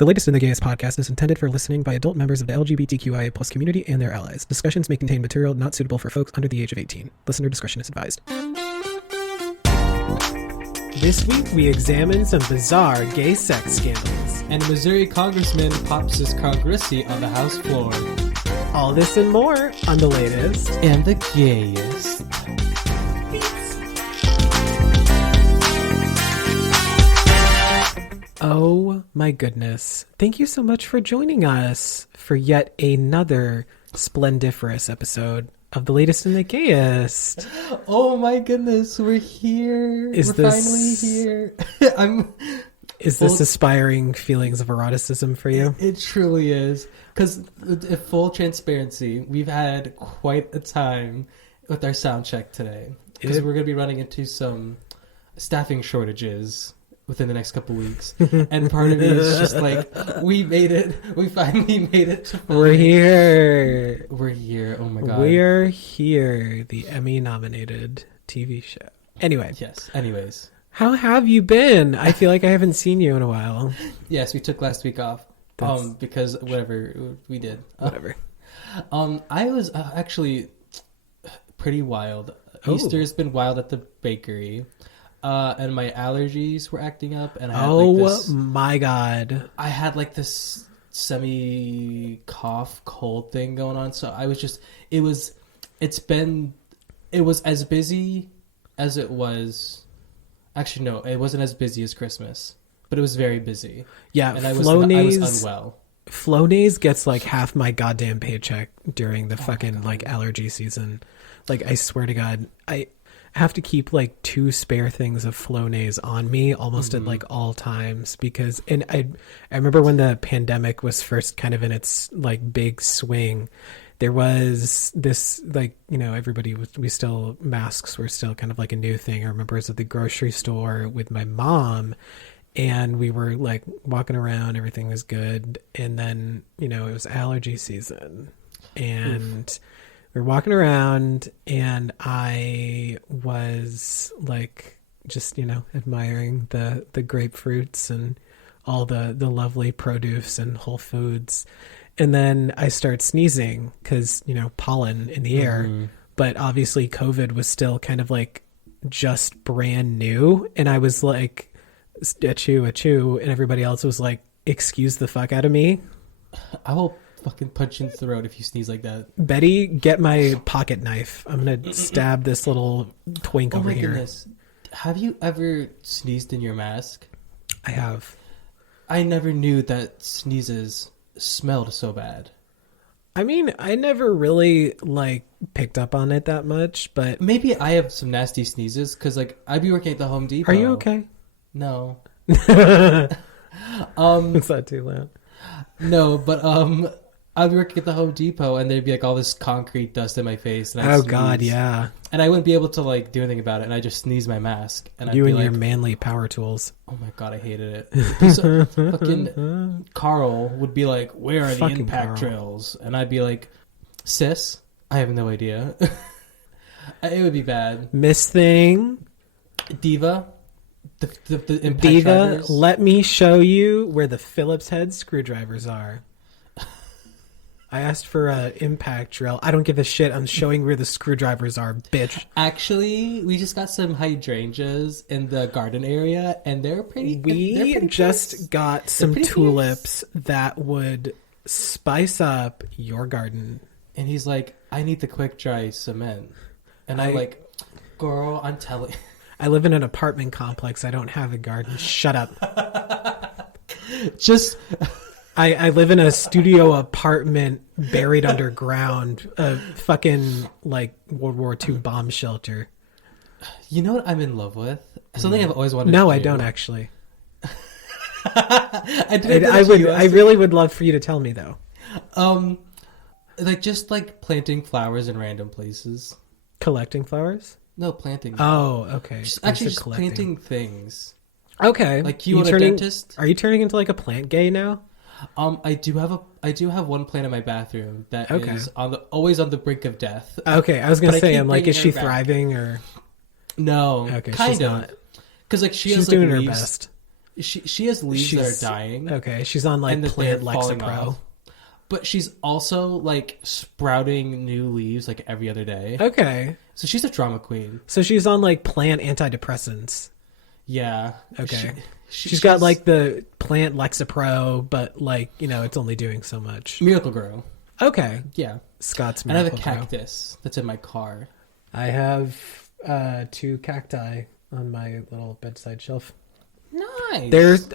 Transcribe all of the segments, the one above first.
The Latest in the Gayest podcast is intended for listening by adult members of the LGBTQIA+ community and their allies. Discussions may contain material not suitable for folks under the age of 18. Listener discretion is advised. This week, we examine some bizarre gay sex scandals. And a Missouri congressman pops his congressy on the House floor. All this and more on The Latest And the Gayest. Oh my goodness. Thank you so much for joining us for yet another splendiferous episode of The Latest and the Gayest. Oh my goodness, we're here. We're finally here. Is this aspiring feelings of eroticism for you? It truly is. Because, in full transparency, we've had quite a time with our sound check today. Because we're going to be running into some staffing shortages within the next couple weeks. And part of me is just like, we made it. We finally made it. We're here. We're here. Oh my God. We're here. The Emmy-nominated TV show. Anyway. Yes. Anyways. How have you been? I feel like I haven't seen you in a while. Yes, we took last week off. Because whatever we did. Whatever. I was actually pretty wild. Oh. Easter's been wild at the bakery. And my allergies were acting up, and I had my God. I had like this semi cough cold thing going on. So I was just it was as busy as it was. Actually, no, it wasn't as busy as Christmas, but it was very busy. Yeah, and I was unwell. Flonase gets like half my goddamn paycheck during the fucking like allergy season. Like, I swear to God, I have to keep like 2 spare things of Flonase on me almost at like all times because, and I remember when the pandemic was first kind of in its like big swing, there was this like, you know, masks were still kind of like a new thing. I remember I was at the grocery store with my mom and we were like walking around, everything was good. And then, you know, it was allergy season and we were walking around and I was like, just, you know, admiring the grapefruits and all the lovely produce and Whole Foods. And then I start sneezing because, you know, pollen in the air. But obviously COVID was still kind of like just brand new. And I was like, achoo, achoo. And everybody else was like, excuse the fuck out of me. I will fucking punch you in the throat if you sneeze like that. Betty, get my pocket knife. I'm going to stab this little twink over here. Goodness. Have you ever sneezed in your mask? I have. I never knew that sneezes smelled so bad. I mean, I never really like picked up on it that much, but maybe I have some nasty sneezes because like I'd be working at the Home Depot. Are you okay? No. It's not too loud. No, but I'd be working at the Home Depot and there'd be like all this concrete dust in my face. And I'd sneeze. God, yeah. And I wouldn't be able to like do anything about it, and I just sneeze my mask. And you and your manly power tools. Oh my God, I hated it. So, fucking Carl would be like, "Where are the impact drills?" And I'd be like, "Sis, I have no idea." It would be bad. Miss Thing, Diva, the impact Diva, drivers. let me show you where the Phillips head screwdrivers are. I asked for an impact drill. I don't give a shit. I'm showing where the screwdrivers are, bitch. Actually, we just got some hydrangeas in the garden area, and they're pretty. We just got some tulips that would spice up your garden. And he's like, "I need the quick dry cement," and I'm like, "Girl, I'm telling." I live in an apartment complex. I don't have a garden. Shut up. Just. I live in a studio apartment buried underground, a fucking like World War II bomb shelter. You know what I'm in love with? Something I've always wanted to do. No, I don't actually. I really would love for you to tell me though. Like just like planting flowers in random places. Collecting flowers? No, planting. Oh, okay. Just planting things. Okay. Like you a dentist? Are you turning into like a plant gay now? I do have one plant in my bathroom that is always on the brink of death. Okay, I was gonna say, I'm like, is she thriving or? No, Okay, kind she's of. not. Because like she's doing her best. She has leaves that are dying. Okay, she's on like and that they're Plant falling Lexapro. off. But she's also like sprouting new leaves like every other day. Okay. So she's a drama queen. So she's on like plant antidepressants. Yeah. Okay. She's got like the Plant Lexapro, but like, you know, it's only doing so much. Miracle Grow. Okay. Yeah. Scott's And I Miracle have a Grow. cactus that's in my car. I have 2 cacti on my little bedside shelf. Nice.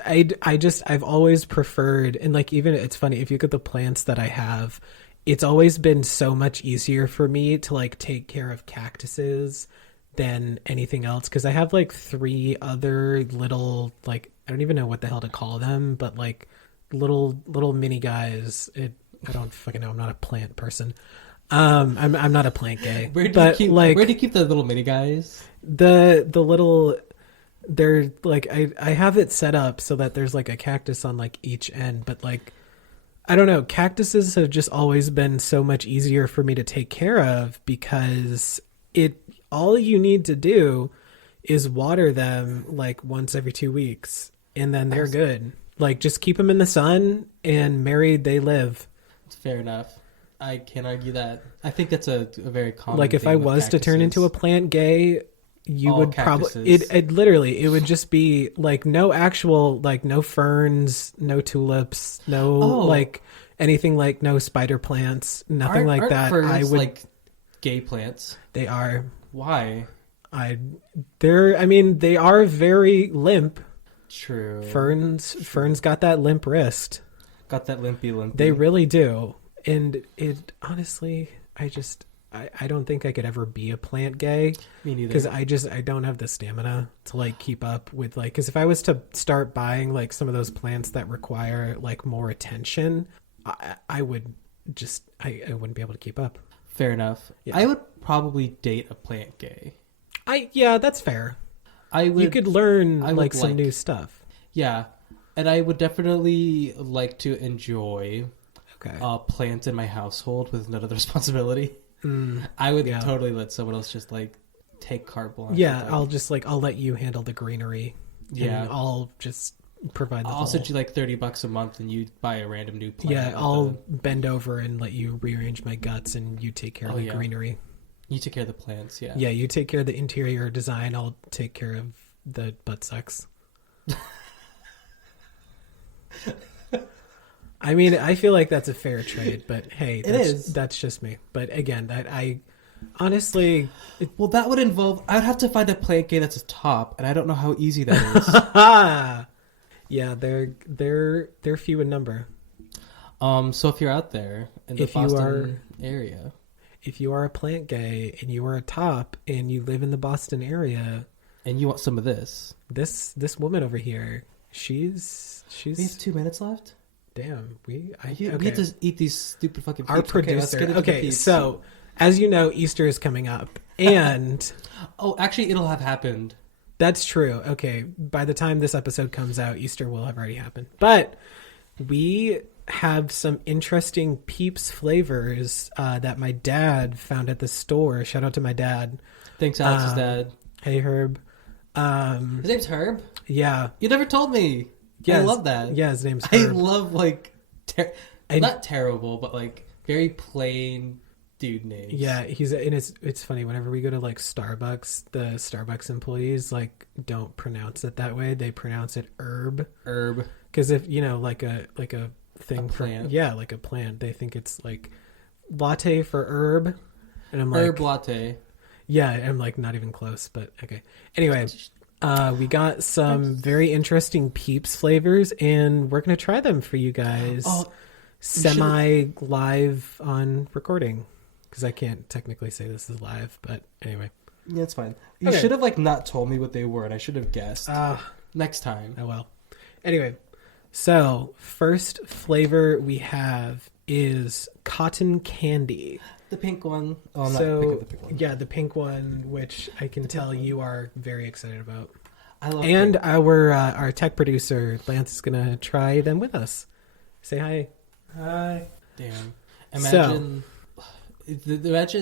I've always preferred, and like even it's funny if you look at the plants that I have, it's always been so much easier for me to like take care of cactuses than anything else, because I have like 3 other little, like, I don't even know what the hell to call them, but like little mini guys. I don't fucking know. I'm not a plant person. I'm not a plant gay. Where do you keep the little mini guys? The little, they're like, I have it set up so that there's like a cactus on like each end, but like, I don't know, cactuses have just always been so much easier for me to take care of, because all you need to do is water them like once every 2 weeks, and then they're good. Like, just keep them in the sun, and married they live. Fair enough. I can't argue that. I think that's a very common like if thing I with was to turn into a plant gay, you all would probably it literally, it would just be like no actual, like no ferns, no tulips, no like anything, like no spider plants, nothing like that. Ferns, I would like gay plants. They are. Why? They are very limp. True. Ferns got that limp wrist. Got that limpy. They really do. And it honestly, I don't think I could ever be a plant gay. Me neither. Because I don't have the stamina to like keep up with, like, because if I was to start buying like some of those plants that require like more attention, I wouldn't be able to keep up. Fair enough. Yeah. I would probably date a plant gay. Yeah, that's fair. You could learn like some new stuff. Yeah. And I would definitely like to enjoy Okay. plants in my household with none of the responsibility. I would totally let someone else just like take carte blanche. Yeah, I'll let you handle the greenery. Yeah. And I'll just provide the I'll send you like $30 a month and you buy a random new plant. Yeah, I'll bend over and let you rearrange my guts, and you take care of the greenery. You take care of the plants, yeah. Yeah, you take care of the interior design, I'll take care of the butt sex. I mean, I feel like that's a fair trade, but hey, that's just me. But again, I honestly... Well, that would involve... I would have to find a plant gay that's a top, and I don't know how easy that is. Yeah, they're few in number. So if you're out there in the Boston area... If you are a plant gay and you are a top and you live in the Boston area... And you want some of this... This woman over here, she's... We have 2 minutes left? Damn, we have to eat these stupid fucking peeps. Our producer. So as you know, Easter is coming up, and actually, it'll have happened. That's true. Okay, by the time this episode comes out, Easter will have already happened. But we have some interesting Peeps flavors that my dad found at the store. Shout out to my dad. Thanks, Alex's dad. Hey, Herb. His name's Herb? Yeah. You never told me. Yes. I love that. Yeah, his name's Herb. I love, like, not terrible, but, like, very plain dude names. Yeah, it's funny. Whenever we go to, like, Starbucks, the Starbucks employees, like, don't pronounce it that way. They pronounce it herb. Herb. Because if, you know, like a thing a plant. like a plant, they think it's, like, latte for herb. And I'm like... Herb latte. Yeah, I'm, like, not even close, but okay. Anyway... we got some very interesting Peeps flavors, and we're going to try them for you guys semi-live on recording, because I can't technically say this is live, but anyway. Yeah, it's fine. You should have, like, not told me what they were, and I should have guessed. Next time. Oh, well. Anyway, so first flavor we have is cotton candy. The pink one. Oh, I'm not picking the pink one. Yeah, the pink one, which I can tell you are very excited about. I love and pink. our tech producer, Lance, is going to try them with us. Say hi. Hi. Damn. Imagine,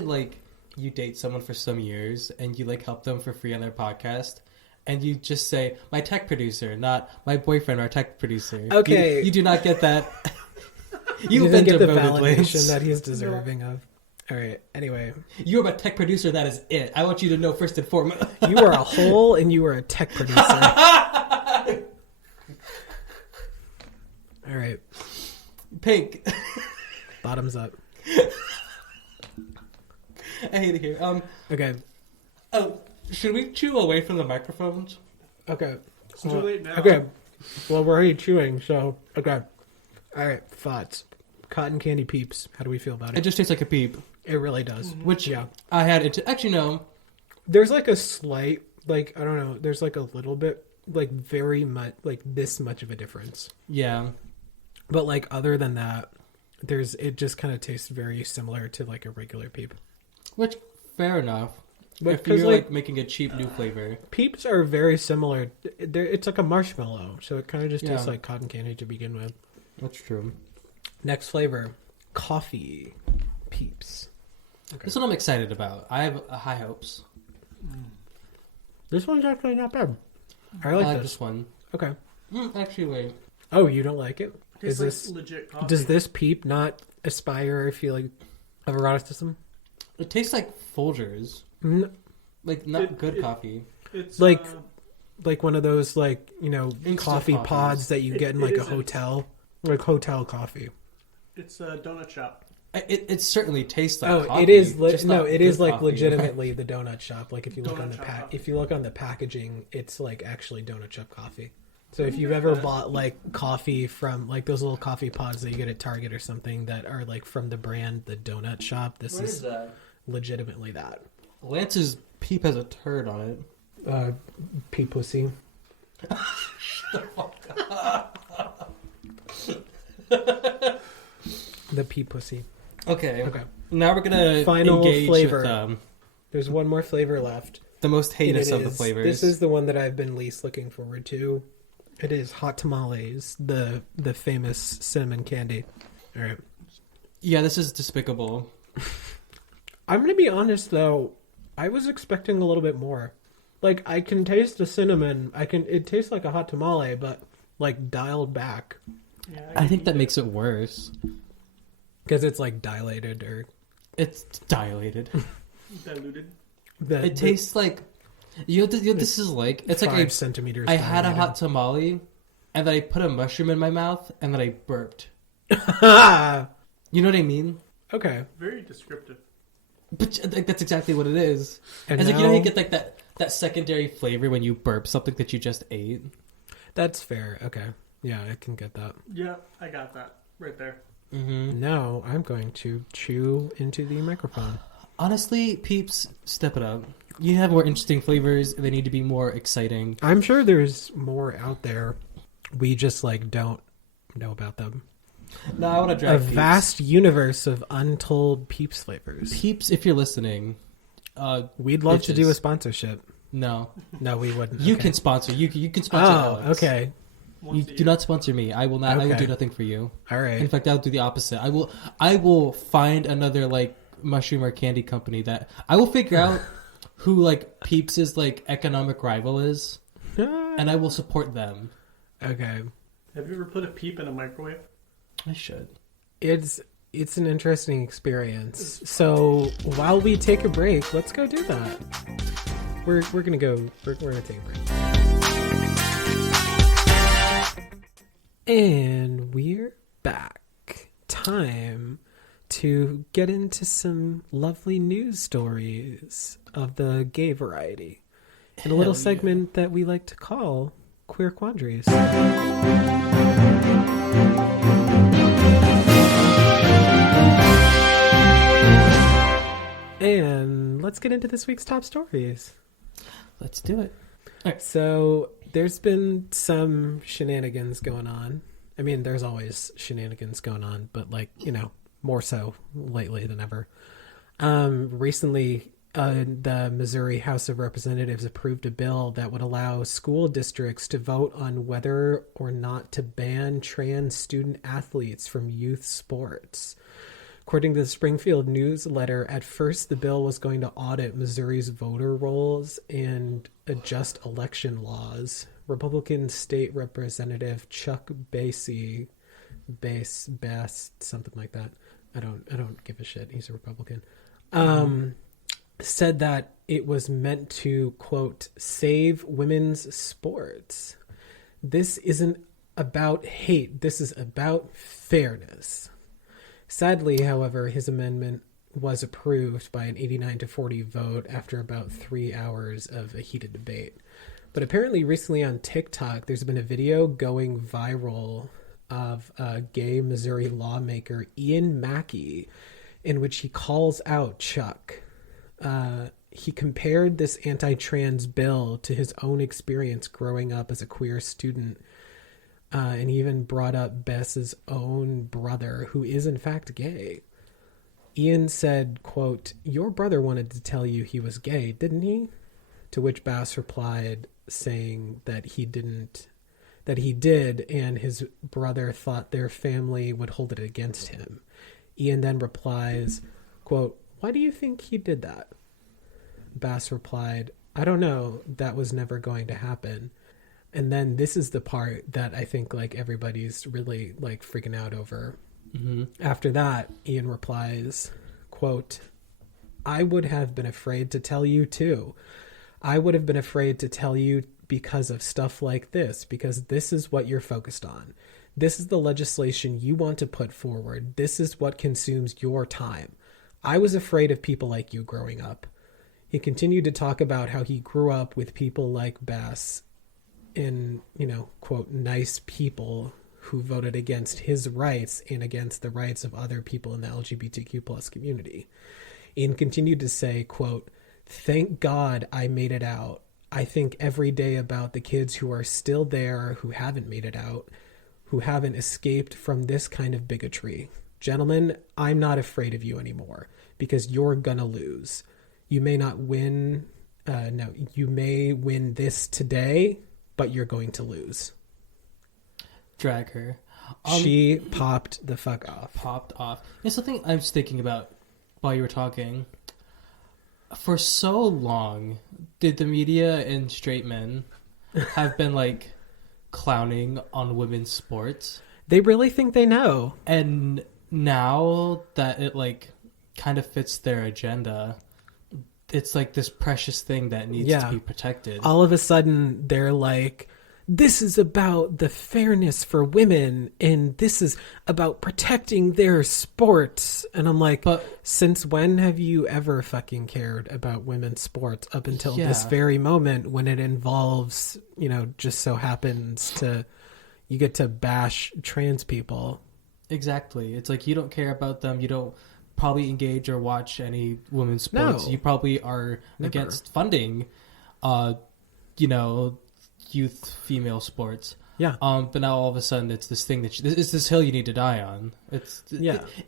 like, you date someone for some years, and you, like, help them for free on their podcast, and you just say, my tech producer, not my boyfriend, our tech producer. Okay. You do not get that. You You've didn't been get the demoted, validation Lance. that he's deserving of. All right. Anyway, You're a tech producer. That is it. I want you to know first and foremost. you are a whole and you are a tech producer. All right. Pink. Bottoms up. I hate it here. Okay. Oh, should we chew away from the microphones? Okay. It's too late now. Okay. Well, we're already chewing, so okay. All right. Thoughts. Cotton candy peeps. How do we feel about It it? just tastes like a peep. It really does. Which Yeah. I had it. Actually, no. There's like a slight, like, I don't know. There's like a little bit, like very much, like this much of a difference. Yeah. But like other than that, it just kind of tastes very similar to like a regular peep. Which, fair enough. But If you're 'cause, like making a cheap new flavor. Peeps are very similar. It's like a marshmallow, so it kind of just tastes Yeah. like cotton candy to begin with. That's true. Next flavor, coffee peeps. Okay. This one I'm excited about. I have high hopes. This one's actually not bad. I I like like this. this one. Okay. Actually, wait. Oh, you don't like it? Tastes Is like this legit coffee. does this peep not aspire or feel like of eroticism? It tastes like Folgers. Like, not good it- coffee. It's like- Like one of those like Instant coffee coffees. pods that you get in It like a isn't. hotel, like hotel coffee. it's a donut shop. It certainly tastes like Oh, coffee. it is. just not It is good like coffee. legitimately the donut shop. Like if you look Donut on the shop coffee. if you look on the packaging, it's like actually donut shop coffee. So if you've ever bought like coffee from like those little coffee pods that you get at Target or something that are like from the brand the Donut Shop, this What is is that? legitimately that. Lance's peep has a turd on it. Pea pussy. The pea pussy. Okay. Okay. Now we're gonna Final engage flavor. with There's one more flavor left. the most And heinous it of the is- flavors. This is the one that I've been least looking forward to. It is hot tamales, the famous cinnamon candy. All right. Yeah, this is despicable. I'm gonna be honest though. I was expecting a little bit more. Like I can taste the cinnamon. It tastes like a hot tamale, but like dialed back Yeah, I think that makes it worse. because it's like dilated or It's dilated. diluted. It tastes like you know what this is like. It's like 5 centimeters. I had a dilated. hot tamale, and then I put a mushroom in my mouth, and then I burped. You know what I mean? Okay. Very descriptive. But like, that's exactly what it is. And It's like you know now- how you get like that secondary flavor when you burp something that you just ate. That's fair. Okay. Yeah, I can get that. Yeah, I got that right there. Mm-hmm. Now I'm going to chew into the microphone. Honestly, peeps, step it up. You have more interesting flavors. They need to be more exciting. I'm sure there's more out there. We just like don't know about them. No, I want to A drive peeps. vast universe of untold peeps flavors. Peeps, if you're listening, We'd love to do a bitches. sponsorship. No, No, we wouldn't. you Okay. can sponsor. You can sponsor. Oh, Alex. okay. You Once a do year. not sponsor me. I will not. I will Okay. do nothing for you. All In right. fact, I'll do the opposite. I will find another like mushroom or candy company that I will figure out who like Peeps' like economic rival is, and I will support them. Okay. Have you ever put a peep in a microwave? I should. It's an interesting experience. So while we take a break, let's go do that. We're gonna go. We're gonna take a break. And we're back. Time to get into some lovely news stories of the gay variety in a little Hell yeah. segment that we like to call Queer Quandaries. And let's get into this week's top stories. Let's do it. So there's been some shenanigans going on. I mean, there's always shenanigans going on, but like, more so lately than ever. Recently, the Missouri House of Representatives approved a bill that would allow school districts to vote on whether or not to ban trans student athletes from youth sports. According to the Springfield Newsletter, at first the bill was going to audit Missouri's voter rolls and adjust election laws. Republican State Representative Chuck Bass, something like that. I don't give a shit. He's a Republican. Said that it was meant to, quote, save women's sports. This isn't about hate. This is about fairness. Sadly, however, his amendment was approved by an 89-40 vote after about 3 hours of a heated debate. But apparently recently on TikTok, there's been a video going viral of a gay Missouri lawmaker, Ian Mackey, in which he calls out Chuck. He compared this anti-trans bill to his own experience growing up as a queer student. And he even brought up Bess's own brother, who is in fact gay. Ian said, quote, your brother wanted to tell you he was gay, didn't he? To which Bass replied, saying that he did, and his brother thought their family would hold it against him. Ian then replies, quote, why do you think he did that? Bass replied, I don't know. That was never going to happen. And then this is the part that I think like everybody's really like freaking out over. Mm-hmm. After that, Ian replies, quote, I would have been afraid to tell you too. I would have been afraid to tell you because of stuff like this, because this is what you're focused on. This is the legislation you want to put forward. This is what consumes your time. I was afraid of people like you growing up. He continued to talk about how he grew up with people like Bass and, you know, quote, nice people who voted against his rights and against the rights of other people in the LGBTQ plus community. Ian continued to say, quote, thank God I made it out. I think every day about the kids who are still there, who haven't made it out, who haven't escaped from this kind of bigotry. Gentlemen, I'm not afraid of you anymore because you're gonna lose. You may not win. You may win this today, but you're going to lose. Drag her. She popped the fuck off. Popped off. It's something I was thinking about while you were talking. For so long, did the media and straight men have been like clowning on women's sports? They really think they know. And now that it like kind of fits their agenda, it's like this precious thing that needs to be protected. All of a sudden, they're like, this is about the fairness for women, and this is about protecting their sports. And I'm like, but since when have you ever fucking cared about women's sports up until this very moment when it involves, you know, just so happens to, you get to bash trans people. Exactly. It's like you don't care about them. You don't probably engage or watch any women's sports. No. You probably are against funding, youth female sports. Yeah. But now all of a sudden it's this thing that it's this hill you need to die on. It's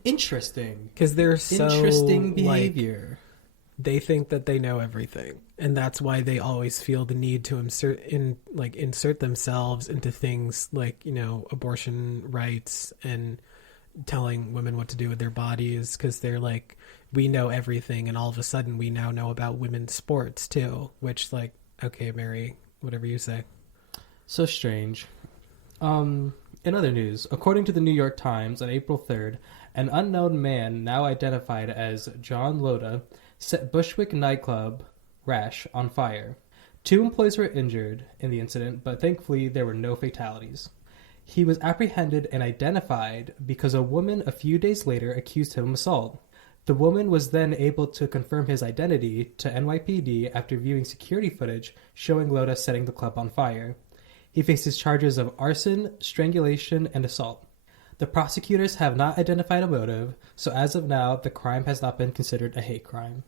interesting because they're so interesting behavior. Like, they think that they know everything, and that's why they always feel the need to insert themselves into things like, you know, abortion rights and telling women what to do with their bodies, because they're like, we know everything, and all of a sudden we now know about women's sports too, which, like, okay, Mary, whatever you say. So strange. In other news, according to the New York Times on April 3rd, an unknown man now identified as John Loda set Bushwick nightclub Rash on fire. 2 employees were injured in the incident, but thankfully there were no fatalities. He was apprehended and identified because a woman a few days later accused him of assault. The woman was then able to confirm his identity to NYPD after viewing security footage showing Loda setting the club on fire. He faces charges of arson, strangulation, and assault. The prosecutors have not identified a motive, so as of now, the crime has not been considered a hate crime.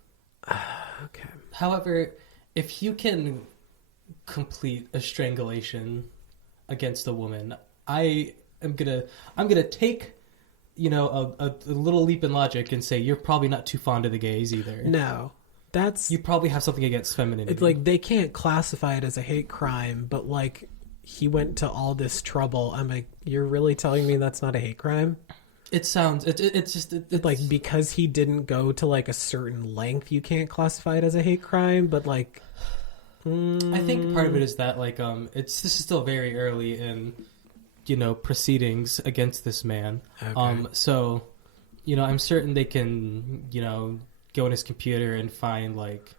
Okay. However, if you can complete a strangulation against a woman, I'm gonna take, you know, a little leap in logic and say you're probably not too fond of the gays either. No, you probably have something against femininity. It's like they can't classify it as a hate crime, but like he went to all this trouble. I'm like, you're really telling me that's not a hate crime? It sounds it's just it's Like, because he didn't go to like a certain length, you can't classify it as a hate crime. But like, I think part of it is that like this is still very early in proceedings against this man. Okay. So I'm certain they can go on his computer and find like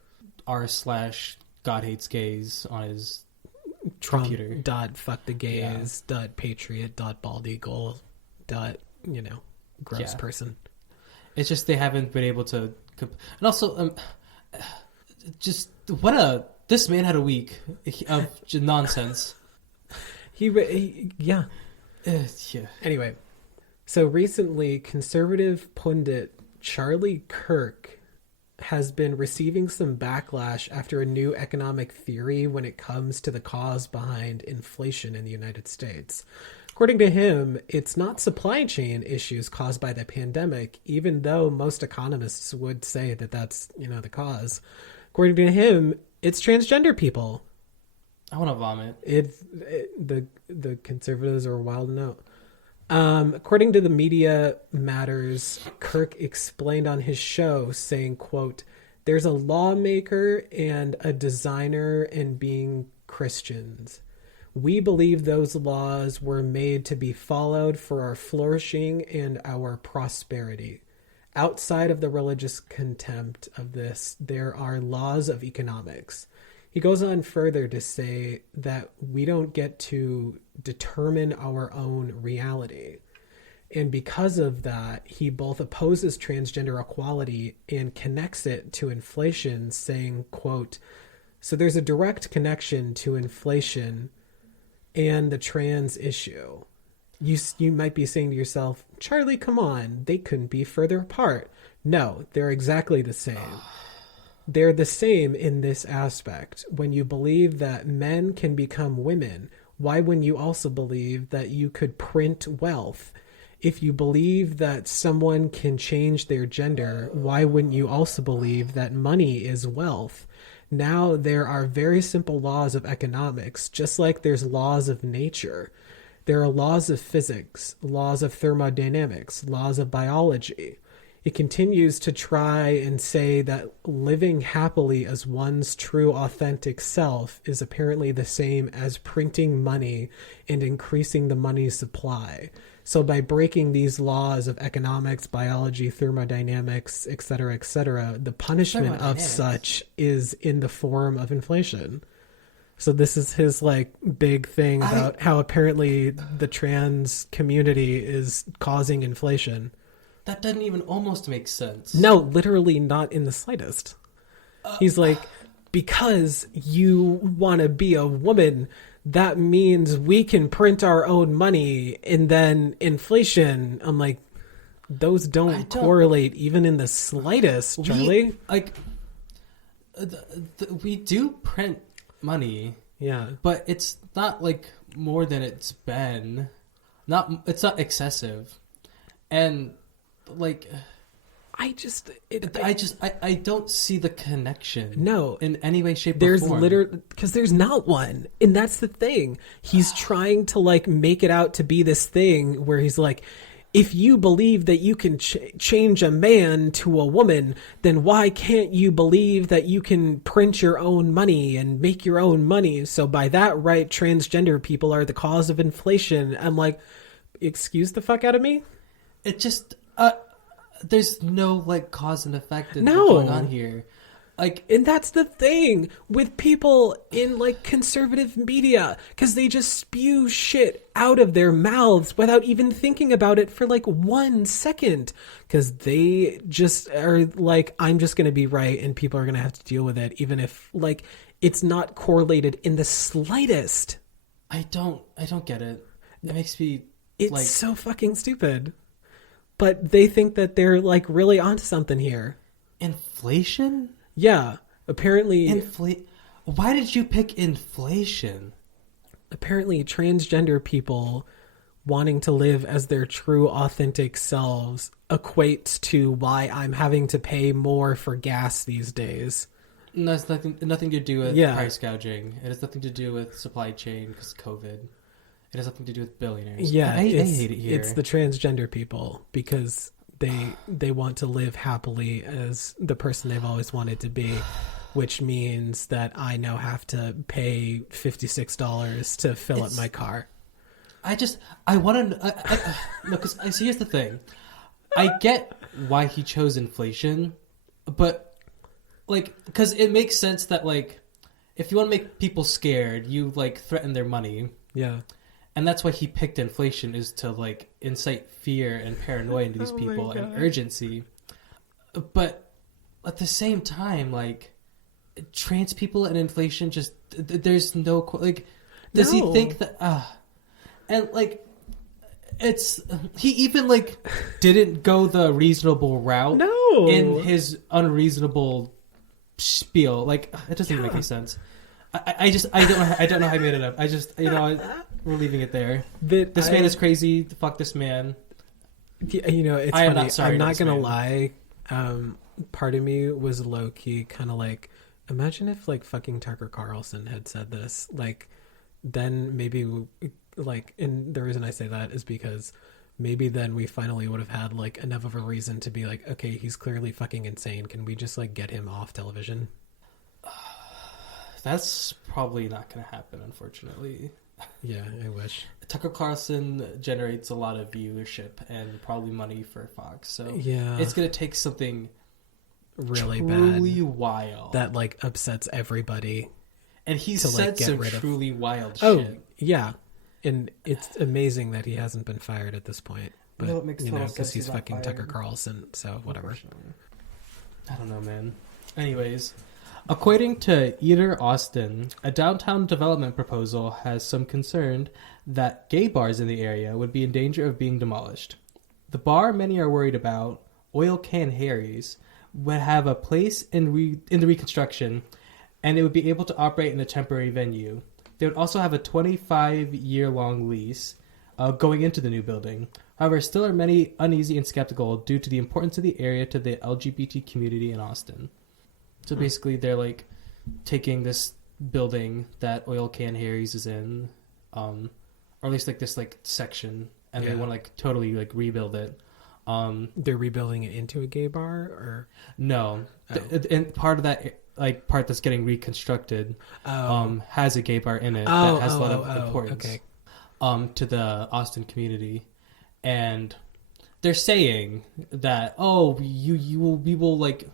r/God hates gays on his computer. Trump.fuckthegays. Patriot. Bald eagle. Gross Yeah. person. It's just they haven't been able to, and also just this man had a week of nonsense. Yeah. Yeah. Anyway, so recently, conservative pundit Charlie Kirk has been receiving some backlash after a new economic theory when it comes to the cause behind inflation in the United States. According to him, it's not supply chain issues caused by the pandemic, even though most economists would say that that's, the cause. According to him, it's transgender people. I want to vomit. The conservatives are wild out. According to the Media Matters, Kirk explained on his show, saying, quote, "There's a lawmaker and a designer and being Christians. We believe those laws were made to be followed for our flourishing and our prosperity. Outside of the religious contempt of this, there are laws of economics." He goes on further to say that we don't get to determine our own reality. And because of that, he both opposes transgender equality and connects it to inflation, saying, quote, "So there's a direct connection to inflation and the trans issue. You might be saying to yourself, Charlie, come on, they couldn't be further apart. No, they're exactly the same. They're the same in this aspect. When you believe that men can become women, why wouldn't you also believe that you could print wealth? If you believe that someone can change their gender, why wouldn't you also believe that money is wealth? Now there are very simple laws of economics, just like there's laws of nature. There are laws of physics, laws of thermodynamics, laws of biology. It continues to try and say that living happily as one's true authentic self is apparently the same as printing money and increasing the money supply. So by breaking these laws of economics, biology, thermodynamics, etc., the punishment of such is in the form of inflation. So this is his big thing about how apparently the trans community is causing inflation. That doesn't even almost make sense. No, literally not in the slightest. He's like, because you want to be a woman, that means we can print our own money, and then inflation. I'm like, those don't correlate even in the slightest, Charlie. We do print money. Yeah. But it's not more than it's been. It's not excessive. And I don't see the connection. No, in any way, shape, there's or form. Literally, because there's not one, and that's the thing. He's trying to make it out to be this thing where he's like, if you believe that you can change a man to a woman, then why can't you believe that you can print your own money and make your own money? So by that right, transgender people are the cause of inflation. I'm like, excuse the fuck out of me? It just there's no cause and effect going on here. And that's the thing with people in conservative media, because they just spew shit out of their mouths without even thinking about it for 1 second, because they just are I'm just going to be right and people are going to have to deal with it, even if it's not correlated in the slightest. I don't get it. It makes me it's so fucking stupid. But they think that they're really onto something here. Inflation? Yeah, apparently. Why did you pick inflation? Apparently, transgender people wanting to live as their true, authentic selves equates to why I'm having to pay more for gas these days. No, it's nothing to do with price gouging. It has nothing to do with supply chain because COVID. It has nothing to do with billionaires. Yeah, I hate it here. It's the transgender people because they want to live happily as the person they've always wanted to be, which means that I now have to pay $56 to fill up my car. I want to look. Cause here's the thing. I get why he chose inflation, but like, because it makes sense that like, if you want to make people scared, you like threaten their money. Yeah. And that's why he picked inflation, is to like incite fear and paranoia into these people and urgency. But at the same time, like trans people and inflation, just there's no like. Does he think that? And like, it's he even like didn't go the reasonable route. No. In his unreasonable spiel, like it doesn't even make any sense. I don't know how I made it up. We're leaving it there. This man is crazy. Fuck this man. You know, it's I am funny. not sorry. I'm not gonna man. lie. Part of me was low key kind of like, imagine if like fucking Tucker Carlson had said this. Like, then maybe like, and the reason I say that is because maybe then we finally would have had like enough of a reason to be like, okay, he's clearly fucking insane. Can we just like get him off television? That's probably not going to happen, unfortunately. Yeah, I wish. Tucker Carlson generates a lot of viewership and probably money for Fox, so yeah, it's going to take something really truly bad wild that like upsets everybody. And he to, said like, get some rid of... truly wild Oh, shit. yeah, and it's amazing that he hasn't been fired at this point. But No, it makes you know, total because sense he's he's not fucking fired. Tucker Carlson, so whatever. I don't know, man. Anyways, according to Eater Austin, a downtown development proposal has some concern that gay bars in the area would be in danger of being demolished. The bar many are worried about, Oil Can Harry's, would have a place in the reconstruction, and it would be able to operate in a temporary venue. They would also have a 25-year-long lease going into the new building. However, still are many uneasy and skeptical due to the importance of the area to the LGBT community in Austin. So basically, they're like taking this building that Oil Can Harry's is in, or at least like this like section, and they want to like totally like rebuild it. They're rebuilding it into a gay bar, or no, Oh. And part of that like part that's getting reconstructed has a gay bar in it that has a lot of importance to the Austin community. And they're saying that we will like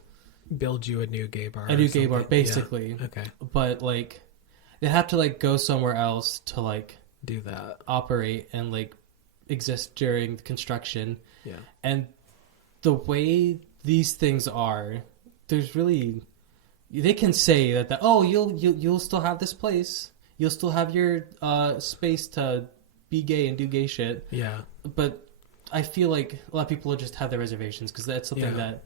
build you a new gay bar, a new gay bar basically. Yeah. Okay, but like they have to like go somewhere else to like do that, operate and like exist during the construction. Yeah, and the way these things are, there's really they can say that you'll still have this place, you'll still have your space to be gay and do gay shit. Yeah. But I feel like a lot of people just have their reservations because that's something that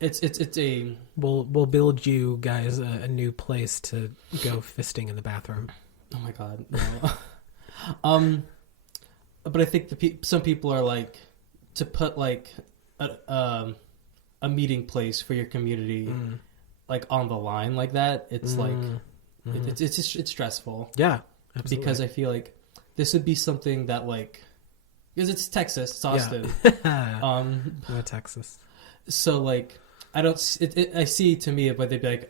it's a we'll build you guys a new place to go fisting in the bathroom. Oh my god, no. But I think some people are like to put like a meeting place for your community like on the line like that. It's like it's stressful. Yeah, absolutely. Because I feel like this would be something that like, because it's Texas, it's Austin. No, Texas. So like I see to me, but they'd be like,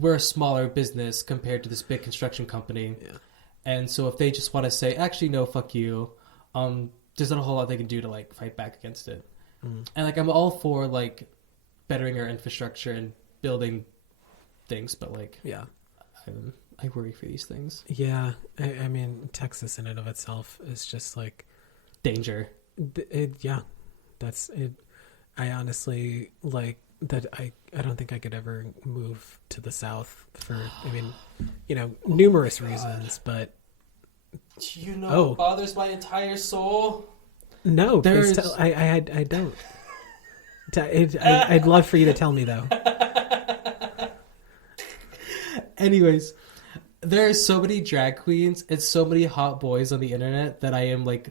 we're a smaller business compared to this big construction company. Yeah. And so if they just want to say, actually, no, fuck you, there's not a whole lot they can do to like fight back against it. And like I'm all for like bettering our infrastructure and building things, but like I worry for these things. Yeah, I mean Texas in and of itself is just like danger. That's it. I honestly like that. I don't think I could ever move to the South for numerous reasons, but what bothers my entire soul. No, please tell. I don't. I'd love for you to tell me though. Anyways, there are so many drag queens and so many hot boys on the internet that I am like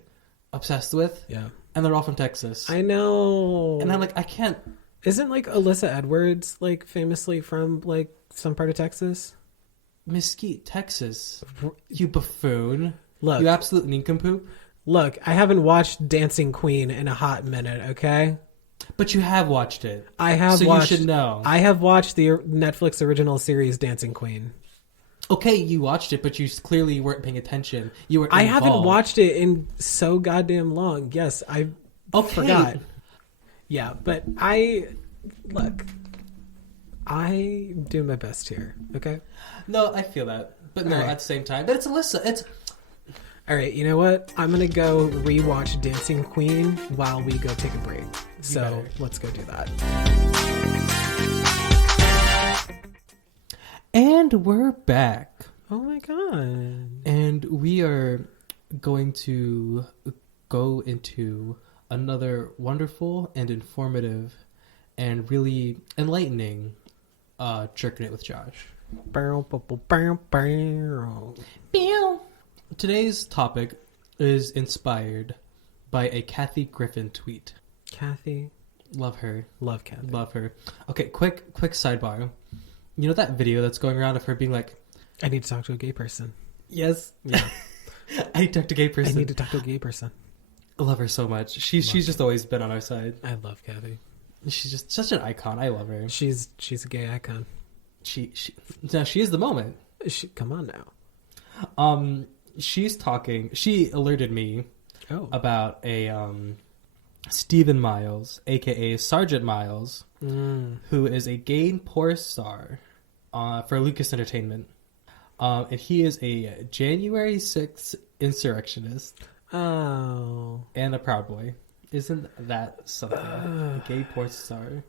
obsessed with. Yeah, and they're all from Texas. I know, and I'm like, I can't. Isn't like Alyssa Edwards like famously from like some part of Texas? Mesquite, Texas. You buffoon. Look, You absolute nincompoop. look, I haven't watched Dancing Queen in a hot minute, okay? But you have watched it. I have So watched, you should know. I have watched the Netflix original series Dancing Queen. Okay, you watched it, but you clearly weren't paying attention. You were I involved. haven't watched it in so goddamn long. Yes, I forgot. Yeah, but I do my best here, okay? No, I feel that. But no, Alright. at the same time. But it's Alyssa. It's... All right, you know what? I'm going to go rewatch Dancing Queen while we go take a break. So better. let's go do that. And we're back. Oh my god. And we are going to go into another wonderful and informative and really enlightening Jerking It with Josh. Bow, bow, bow, bow, bow. Today's topic is inspired by a Kathy Griffin tweet. Kathy. Love her. Love Kathy. Love her. Okay, quick sidebar. You know that video that's going around of her being like, I need to talk to a gay person. yes. Yeah. I need to talk to a gay I person. need to talk to a gay person. I love her so much. She's just always been on our side. I love Kathy. She's just such an icon. I love her. She's a gay icon. She is the moment. Come on now. She's talking. She alerted me Oh. about a Stephen Miles, aka Sergeant Miles, who is a gay porn star for Lucas Entertainment, and he is a January 6th insurrectionist Oh. and a Proud Boy. Isn't that something? A gay porn star.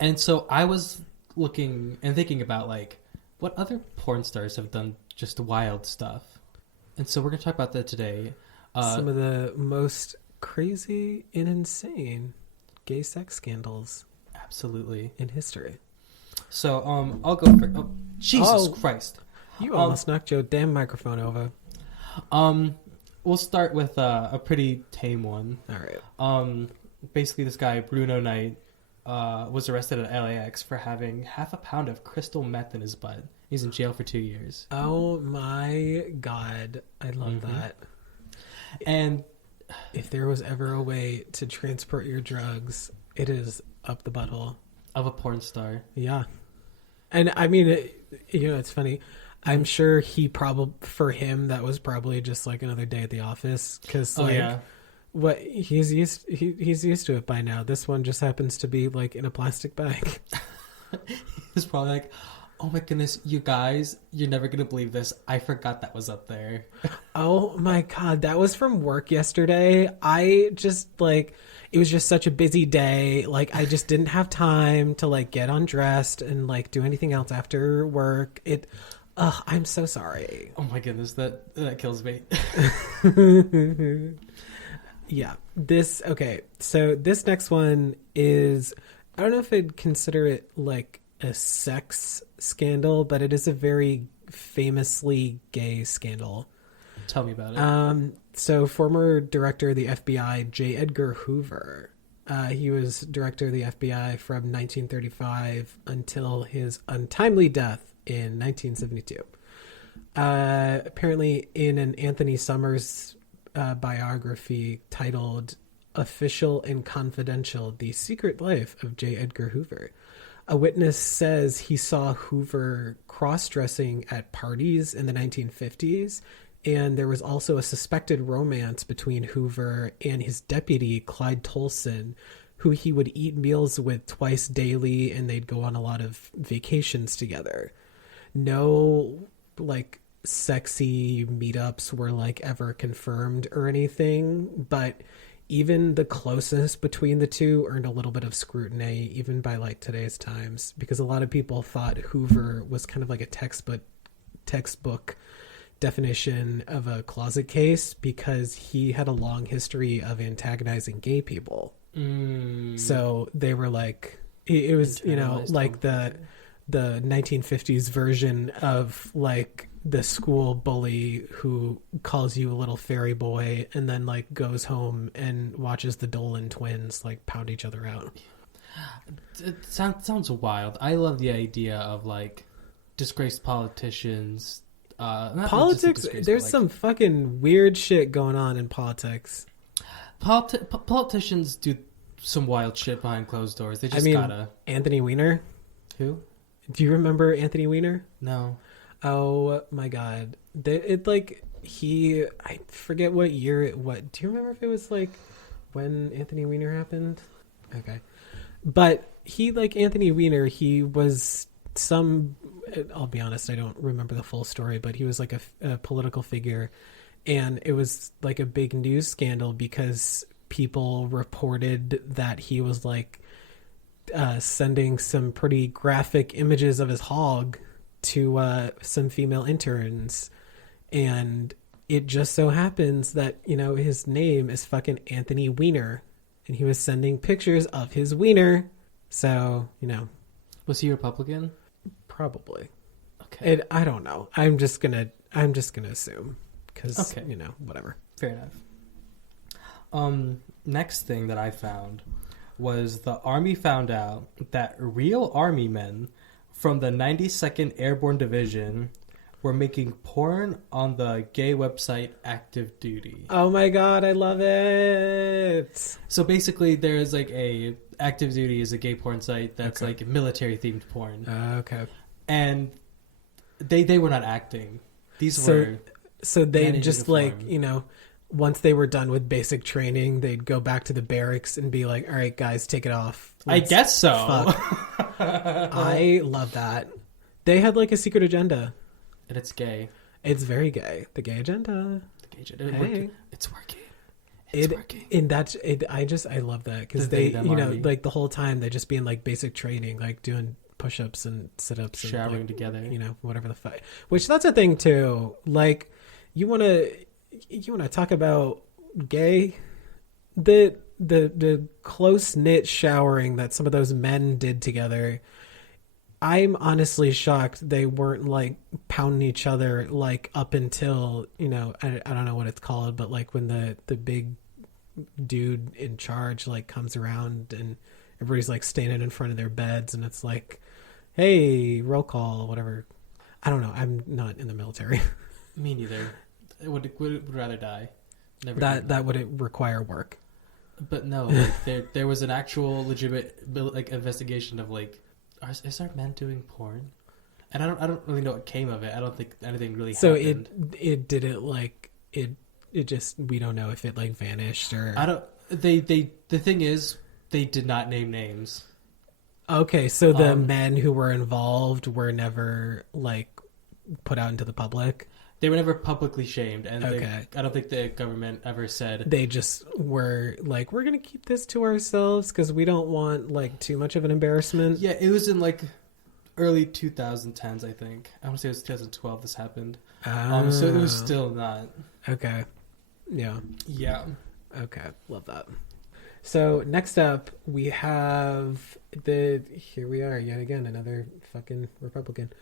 And so I was looking and thinking about like what other porn stars have done just wild stuff. And so we're going to talk about that today. Some of the most crazy and insane gay sex scandals Absolutely. in history. So I'll go for Jesus Christ. You almost knocked your damn microphone over. We'll start with a pretty tame one. All right. Basically this guy Bruno Knight was arrested at LAX for having half a pound of crystal meth in his butt. He's in jail for 2 years. Oh my god. I love that. And If there was ever a way to transport your drugs, it is up the butthole. of a porn star. Yeah. And I mean, it's funny. I'm sure for him, that was probably just like another day at the office. Cause what he's used to it by now. This one just happens to be like in a plastic bag. He's probably like, oh my goodness, you guys, you're never going to believe this. I forgot that was up there. Oh my god, that was from work yesterday. I just it was just such a busy day. Like I just didn't have time to like get undressed and like do anything else after work. I'm so sorry. Oh my goodness, that kills me. Yeah. So this next one is, I don't know if I'd consider it like a sex scandal, but it is a very famously gay scandal. Tell me about it. So former director of the FBI, J. Edgar Hoover, he was director of the FBI from 1935 until his untimely death in 1972. Apparently in an Anthony Summers biography titled Official and Confidential, The Secret Life of J. Edgar Hoover, a witness says he saw Hoover cross-dressing at parties in the 1950s, and there was also a suspected romance between Hoover and his deputy, Clyde Tolson, who he would eat meals with twice daily, and they'd go on a lot of vacations together. No, like, sexy meetups were, like, ever confirmed or anything, but even the closeness between the two earned a little bit of scrutiny, even by like today's times, because a lot of people thought Hoover was kind of like a textbook definition of a closet case, because he had a long history of antagonizing gay people. So they were like, it was, like the 1950s version of like the school bully who calls you a little fairy boy and then like goes home and watches the Dolan twins like pound each other out. It sounds wild. I love the idea of like disgraced politicians. Not Politics, just disgraced, there's but, like, some fucking weird shit going on in politics. politicians do some wild shit behind closed doors. They just gotta. Anthony Weiner. Who? Do you remember Anthony Weiner? No. Oh my god. I forget what year do you remember if it was like when Anthony Weiner happened? Okay. But Anthony Weiner, he was I'll be honest, I don't remember the full story, but he was like a political figure, and it was like a big news scandal because people reported that he was like sending some pretty graphic images of his hog to some female interns, and it just so happens that his name is fucking Anthony Weiner, and he was sending pictures of his wiener. So Was he Republican? probably. Okay. I don't know. I'm just gonna assume because Okay. Whatever. Fair enough. Next thing that I found was the Army found out that real Army men from the 92nd Airborne Division were making porn on the gay website Active Duty. Oh my god, I love it. So basically, there's like Active Duty is a gay porn site that's Okay. like military themed porn, Okay. and they were not acting. These were So they men in just uniform. once they were done with basic training, they'd go back to the barracks and be like, all right, guys, take it off. I guess so. Fuck. I love that. They had like a secret agenda. And it's gay. It's very gay. The gay agenda. The gay agenda. Hey. It's working. It's working. And I love that because The they, them army. like the whole time they just be in like basic training, like doing push-ups and sit-ups and Showering like, together. whatever the fuck. Which that's a thing too. Like you want to talk about gay, the close-knit showering that some of those men did together. I'm honestly shocked they weren't like pounding each other like up until I don't know what it's called, but like when the big dude in charge like comes around and everybody's like standing in front of their beds and it's like, hey, roll call, whatever. I don't know. I'm not in the military. Me neither. I would rather die. Never that would require work. But no, like there was an actual legitimate like investigation of like, is our men doing porn? And I don't really know what came of it. I don't think anything really happened. So it didn't like it just, we don't know if it like vanished or the thing is they did not name names. Okay, so the men who were involved were never like put out into the public. They were never publicly shamed, and Okay. I don't think the government ever said. They just were like, we're gonna keep this to ourselves because we don't want like too much of an embarrassment. Yeah, it was in like early 2010s, I think. I want to say it was 2012 this happened. So it was still not. Okay. Yeah. Yeah. Okay. Love that. So next up we have here we are yet again, another fucking Republican.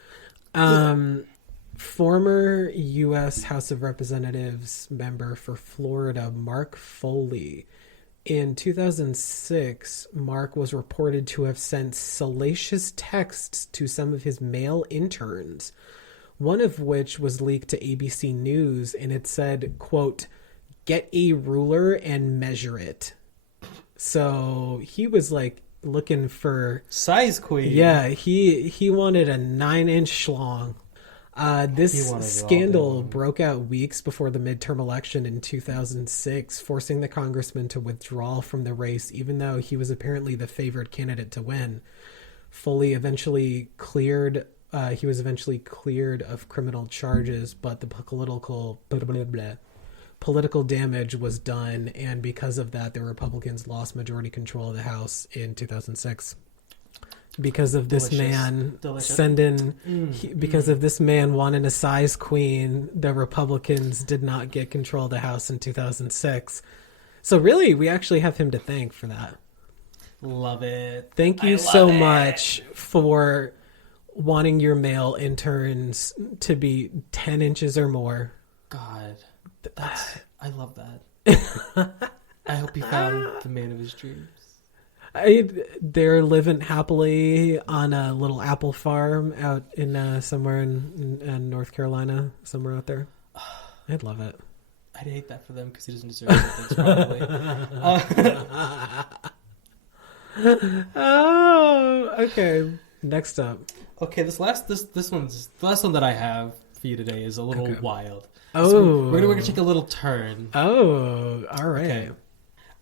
Former U.S. House of Representatives member for Florida, Mark Foley. In 2006, Mark was reported to have sent salacious texts to some of his male interns, one of which was leaked to ABC News, and it said, quote, "Get a ruler and measure it." So he was like looking for Size queen. Yeah, he wanted a 9-inch schlong. This scandal broke out weeks before the midterm election in 2006, forcing the congressman to withdraw from the race, even though he was apparently the favored candidate to win. Foley eventually cleared. He was eventually cleared of criminal charges, but the political damage was done, and because of that, the Republicans lost majority control of the House in 2006. Because of this man because of this man wanting a size queen, the Republicans did not get control of the House in 2006. So really, we actually have him to thank for that. Love it. Thank you so much for wanting your male interns to be 10 inches or more. God, I love that. I hope he found the man of his dreams. They're living happily on a little apple farm out in somewhere in North Carolina, somewhere out there. I'd love it. I'd hate that for them because he doesn't deserve those things, probably. Oh, okay. Next up. Okay, this one's the last one that I have for you today is a little Okay. wild. Oh, So we're gonna take a little turn. Oh, all right. Okay.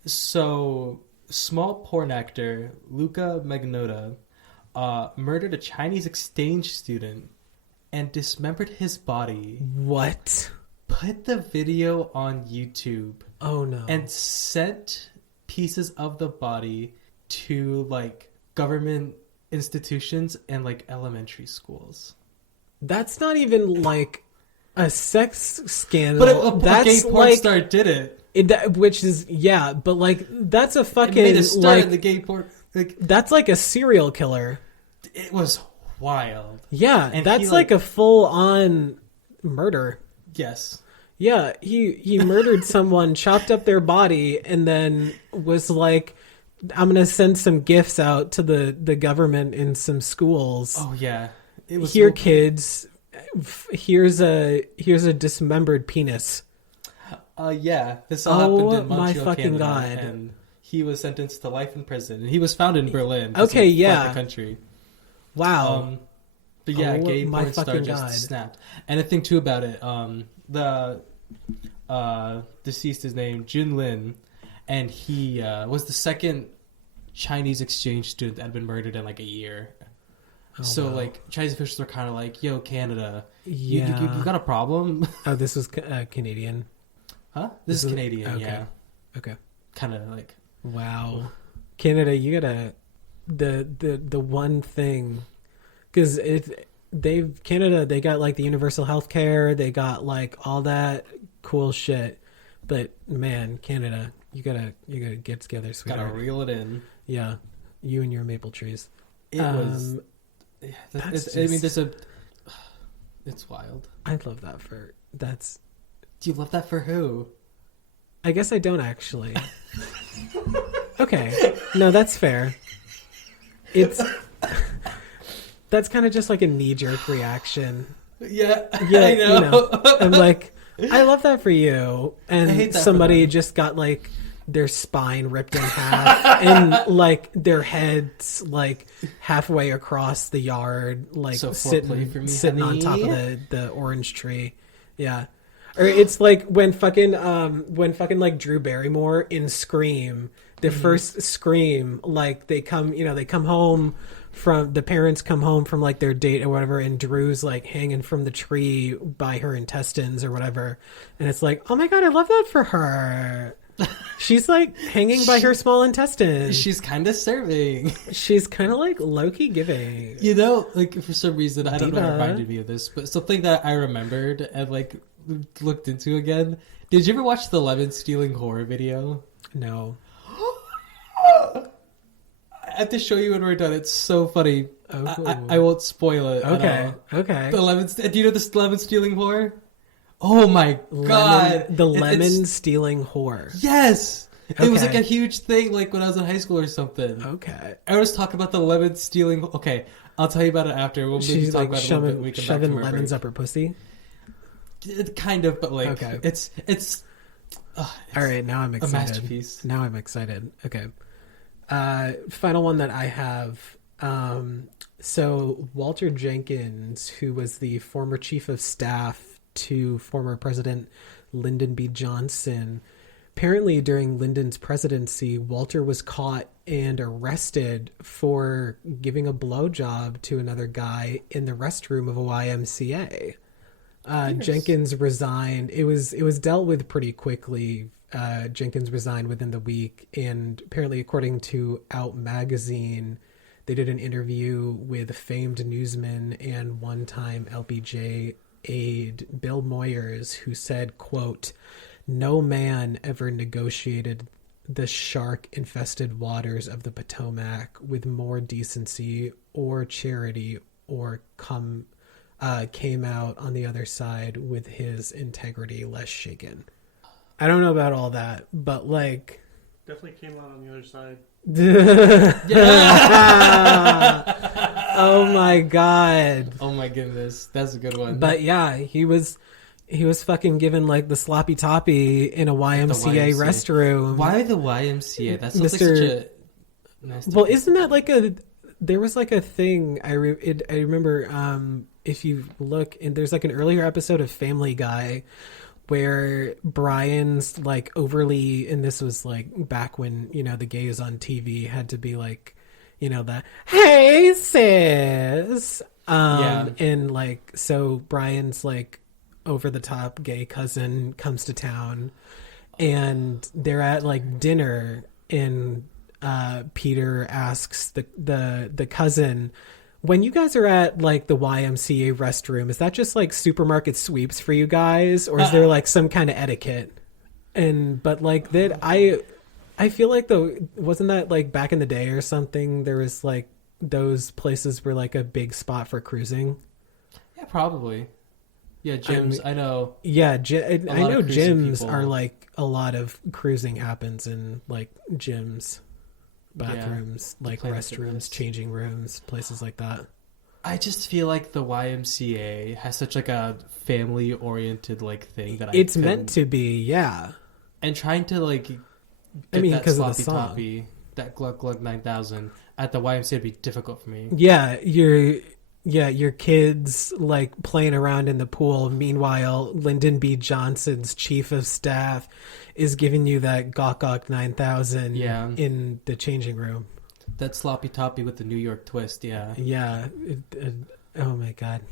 So, small porn actor Luca Magnotta murdered a Chinese exchange student and dismembered his body. What? Put the video on YouTube Oh no. and sent pieces of the body to like government institutions and like elementary schools. That's not even like a sex scandal. But a that's gay porn like star did it. which is but like that's a It fucking made a start like in the gay porn. Like that's like a serial killer. it was wild. Yeah, And that's he, like a full on murder. Yes. Yeah, he murdered someone, chopped up their body, and then was like, "I'm gonna send some gifts out to the government in some schools. Oh yeah. It was Here, kids, here's a dismembered penis." Yeah. This all happened in my Montreal, fucking Canada, God. and he was sentenced to life in prison, and he was found in Berlin. Okay, he fled yeah. the country. Wow. But yeah, Oh, gay my porn star fucking just God. snapped. And the thing too about it, the deceased is named Jun Lin, and he was the second Chinese exchange student that had been murdered in like a year. So wow. like Chinese officials are kind of like, "Yo, Canada, Yeah. you got a problem?" Oh, this was Canadian. Huh? This is is- Canadian, okay. yeah. Okay. Kind of like Wow. Canada, you gotta the one thing, because Canada, they got like the universal health care, they got like all that cool shit, but man, Canada, you gotta get together, gotta sweetheart. reel it in. Yeah, you and your maple trees. It was. Yeah, that's I mean, just- it's wild. I love that for that's. Do you love that for who? I guess I don't actually. Okay, no, that's fair. It's that's kind of just like a knee-jerk reaction. Yeah, Yeah, I know. I'm like, I love that for you. I hate And that for somebody them. just got like their spine ripped in half and like their heads like halfway across the yard, like So foreplay for me, sitting on top of honey. the orange tree. Yeah. Or it's like when fucking like Drew Barrymore in Scream, the first Scream, like they come home from, the parents come home from like their date or whatever, and Drew's like hanging from the tree by her intestines or whatever, and it's like, oh my God, I love that for her. She's like hanging by her small intestine. She's kind of serving. She's kind of like low-key giving. You know, like for some reason, I don't know what Diva. reminded me of this, but something that I remembered and like looked into again. Did you ever watch the lemon stealing horror video? No. I have to show you when we're done. It's so funny. Oh. I won't spoil it. Okay. At all. Okay. The lemon. Do you know this lemon stealing horror? Oh my God! The It's- lemon stealing whore. Yes. It was Okay. like a huge thing, like when I was in high school or something. Okay. I was talking about the lemon stealing. Okay, I'll tell you about it after. We'll maybe She's talk like about it a little bit when we shoving, come back shoving from our lemons break. up her pussy. Kind of, but like Okay. it's All right, now I'm a excited. masterpiece. Now I'm excited. Okay. Final one that I have. So Walter Jenkins, who was the former chief of staff to former President Lyndon B. Johnson, apparently during Lyndon's presidency, Walter was caught and arrested for giving a blowjob to another guy in the restroom of a YMCA. Jenkins resigned. It was dealt with pretty quickly. Jenkins resigned within the week, and apparently, according to Out Magazine, they did an interview with famed newsman and one-time LBJ aide Bill Moyers, who said, quote, "No man ever negotiated the shark-infested waters of the Potomac with more decency or charity or came out on the other side with his integrity less shaken." I don't know about all that, but like, Definitely came out on the other side. Oh my god. Oh my goodness, that's a good one. But yeah, he was fucking given like the sloppy toppy in a YMCA restroom. Why the YMCA? That sounds like Mr. such a nasty Well, place. isn't that like there was like a thing I remember if you look and there's like an earlier episode of Family Guy where Brian's like overly, and this was like back when, you know, the gays on TV had to be like, you know, the hey sis, and like, so Brian's like over the top gay cousin comes to town and they're at like dinner, and Peter asks the cousin, when you guys are at like the YMCA restroom, is that just like supermarket sweeps for you guys, or is there like some kind of etiquette? And but like that, I feel like though, wasn't that like back in the day or something? There was like those places were like a big spot for cruising. Yeah, probably. Yeah, gyms. I know. Yeah, I know gyms people. are like a lot of cruising happens in like gyms, bathrooms, like restrooms, changing rooms, places like that. I just feel like the YMCA has such like a family-oriented like thing that it's meant to be, yeah. And trying to like, I mean, that because of the sloppy song, toppy, that Gluck Gluck 9000 at the YMCA would be difficult for me. yeah, your kids like playing around in the pool. Meanwhile, Lyndon B. Johnson's chief of staff is giving you that Gawk Gawk 9000 in the changing room. That sloppy toppy with the New York twist, yeah. Yeah. Oh my god.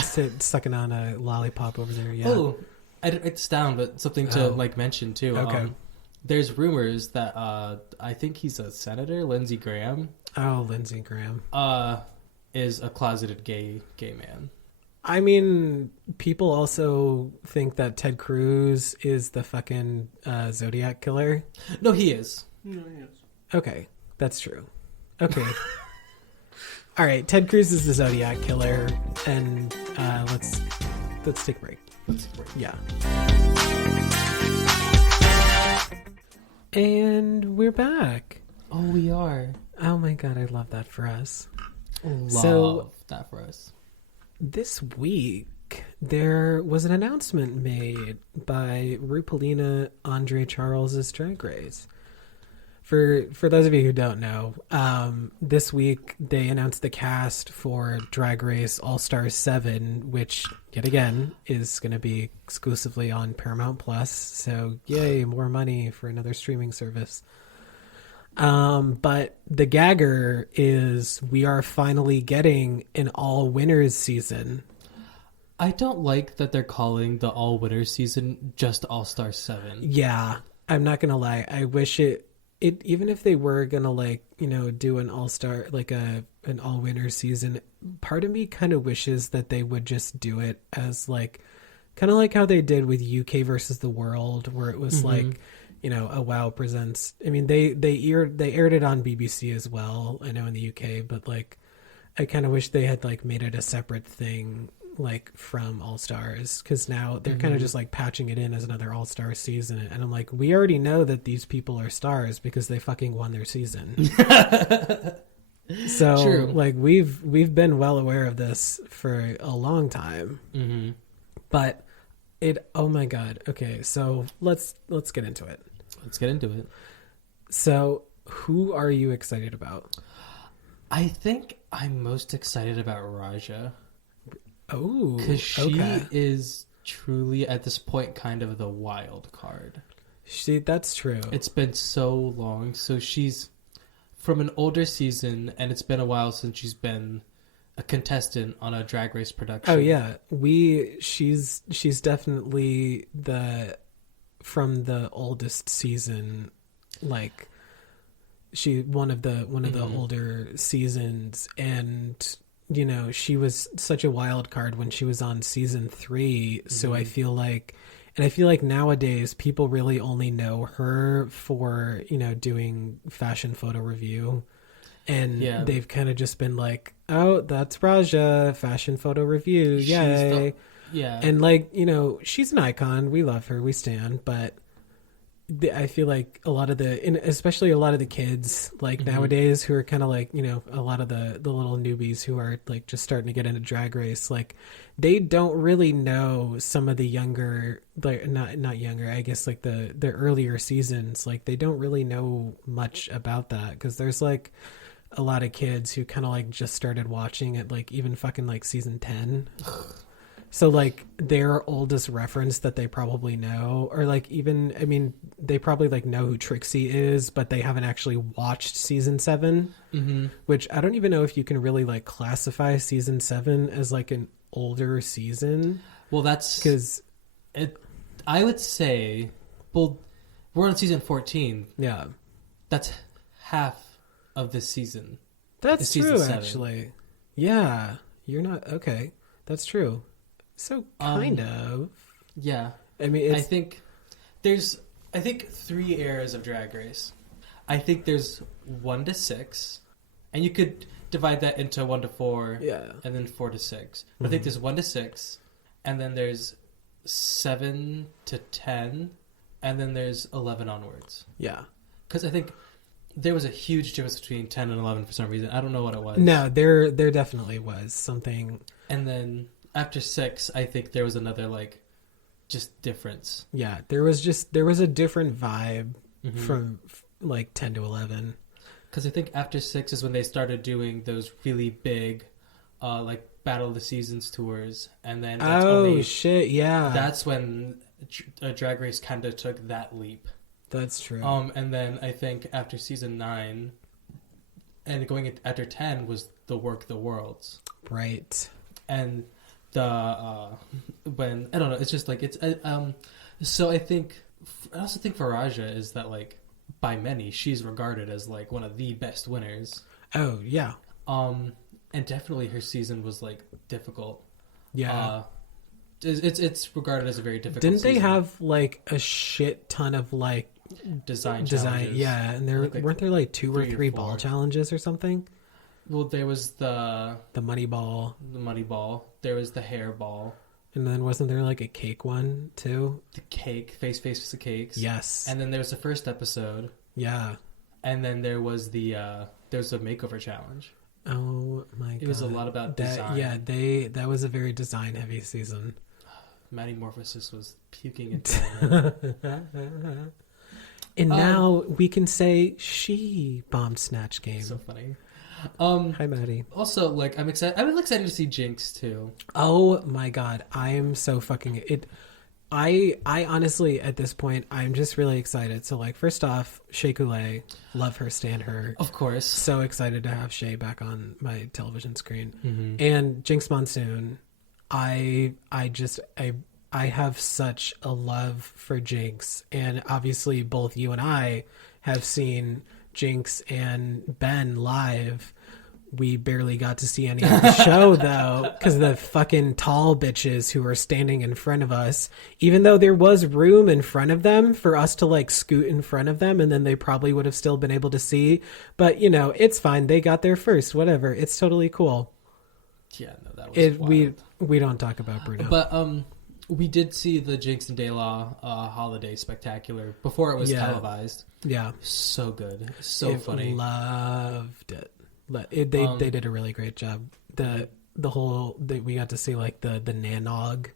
Sucking on a lollipop over there, yeah. Oh, I didn't write this down, but something to like mention too. Okay. There's rumors that I think he's a senator, Lindsey Graham. Oh, Lindsey Graham. Is a closeted gay man. I mean, people also think that Ted Cruz is the fucking Zodiac killer. No, he is. No, yes. Okay, that's true. Okay. All right, Ted Cruz is the Zodiac killer, and let's take a break. Yeah. And we're back. Oh, we are. Oh my god, I love that for us. Love that for us. This week, there was an announcement made by RuPaulina Andre Charles's Drag Race. For those of you who don't know, this week they announced the cast for Drag Race All-Star 7, which, yet again, is going to be exclusively on Paramount Plus. So, yay, more money for another streaming service. But the gagger is we are finally getting an all winners season. I don't like that they're calling the all winners season just All-Star 7. Yeah, I'm not gonna lie. I wish it even if they were gonna like, you know, do an all-star, like an all winners season, part of me kind of wishes that they would just do it as like kind of like how they did with UK versus the World, where it was like, you know, a WoW presents. I mean, they aired it on BBC as well, I know, in the UK, but like I kind of wish they had like made it a separate thing, like from All Stars, because now they're kind of just like patching it in as another All Star season, and I'm like, we already know that these people are stars because they fucking won their season. So True. like we've been well aware of this for a long time, but oh my god. Okay, so let's get into it. Let's get into it. So, who are you excited about? I think I'm most excited about Raja. Oh, because she is truly at this point kind of the wild card. That's true. It's been so long. So she's from an older season, and it's been a while since she's been a contestant on a Drag Race production. Oh yeah, she's definitely from the oldest season, like one of the older seasons, and you know, she was such a wild card when she was on season 3. So I feel like nowadays people really only know her for, you know, doing fashion photo review. And they've kind of just been like, oh, that's Raja, fashion photo review. Yay. Yeah. And like, you know, she's an icon. We love her. We stan. But I feel like a lot of and especially a lot of the kids like nowadays who are kind of like, you know, a lot of the little newbies who are like just starting to get into Drag Race, like they don't really know some of the younger, like not younger, I guess like the earlier seasons, like they don't really know much about that because there's like a lot of kids who kind of like just started watching it like even fucking like season 10. So, like, their oldest reference that they probably know, or, like, even, I mean, they probably, like, know who Trixie is, but they haven't actually watched Season 7, which I don't even know if you can really, like, classify Season 7 as, like, an older season. Well, that's... Because... I would say... Well, we're on Season 14. Yeah. That's half of this season. That's season true, 7. actually. Yeah. You're not... Okay. That's true. So kind of. Yeah. I mean, I think there's 3 eras of Drag Race. I think there's 1 to 6, and you could divide that into 1 to 4, and then 4 to 6. I think there's 1 to 6, and then there's 7 to 10, and then there's 11 onwards. Yeah. Because I think there was a huge difference between 10 and 11 for some reason. I don't know what it was. No, there definitely was something. And then after 6, I think there was another like just difference. Yeah, there was a different vibe from like 10 to 11. Because I think after 6 is when they started doing those really big, like Battle of the Seasons tours, and then that's when Drag Race kind of took that leap. That's true. And then I think after season 9, and going after 10 was the Work the Worlds, right? And when I don't know, it's just like it's so I also think Faraja is that like by many she's regarded as like one of the best winners. Oh yeah. And definitely her season was like difficult. Yeah. It's regarded as a very difficult. Didn't they season. have like a shit ton of like design challenges? Yeah, and there weren't there like 2 or 3 ball challenges or something. Well, there was the money ball. The money ball. There was the hair ball. And then wasn't there like a cake one too? The cake, face with the cakes. Yes. And then there was the first episode. Yeah. And then there was the there's a makeover challenge. Oh my god. It was a lot about design. Yeah, that was a very design heavy season. Maddie Morphosis was puking into And now we can say she bombed Snatch Game. So funny. Hi, Maddie. Also, like, I'm excited. I'm excited to see Jinx too. Oh my god, I am so fucking it. I honestly at this point I'm just really excited. So like, first off, Shea Coulee, love her, stand her. Of course, so excited to have Shea back on my television screen. And Jinx Monsoon, I have such a love for Jinx, and obviously both you and I have seen Jinx and Ben live. We barely got to see any of the show though, because the fucking tall bitches who were standing in front of us, even though there was room in front of them for us to like scoot in front of them, and then they probably would have still been able to see. But you know, it's fine. They got there first. Whatever. It's totally cool. Yeah, no, that was wild. We don't talk about Bruno. But we did see the Jinx and DeLa holiday spectacular before it was televised. Yeah, so good, so funny. Loved it. They did a really great job. We got to see like the nanog,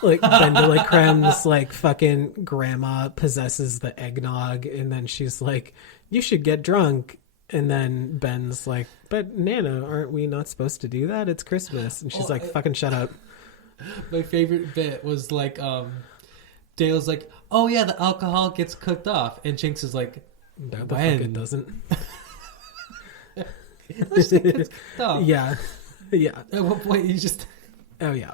like Ben de la Creme's like fucking grandma possesses the eggnog, and then she's like, "You should get drunk." And then Ben's like, "But Nana, aren't we not supposed to do that? It's Christmas." And she's like, "Fucking shut up." My favorite bit was like, Dale's like, "Oh yeah, the alcohol gets cooked off," and Jinx is like, "No, the fuck it doesn't." Yeah. At what point you just? Oh yeah.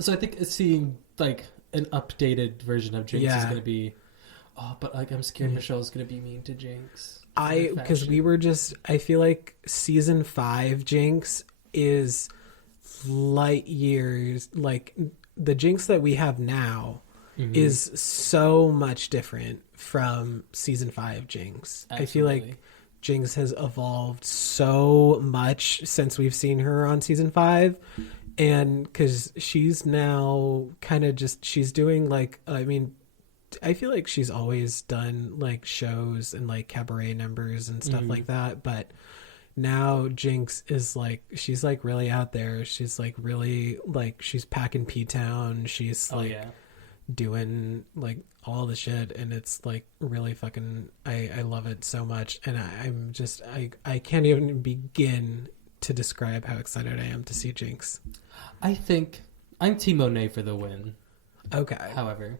So I think seeing like an updated version of Jinx is gonna be. Oh, but like I'm scared Michelle's gonna be mean to Jinx. Because I feel like season 5 Jinx is light years, like the Jinx that we have now is so much different from season 5 Jinx. Absolutely. I feel like Jinx has evolved so much since we've seen her on season 5, and because she's now kind of just she's doing like, I mean, I feel like she's always done like shows and like cabaret numbers and stuff like that, but now Jinx is like, she's like really out there. She's like really like, she's packing P-Town. She's like doing like all the shit, and it's like really fucking, I love it so much. And I'm just, I can't even begin to describe how excited I am to see Jinx. I think I'm Team Monet for the win. Okay. However,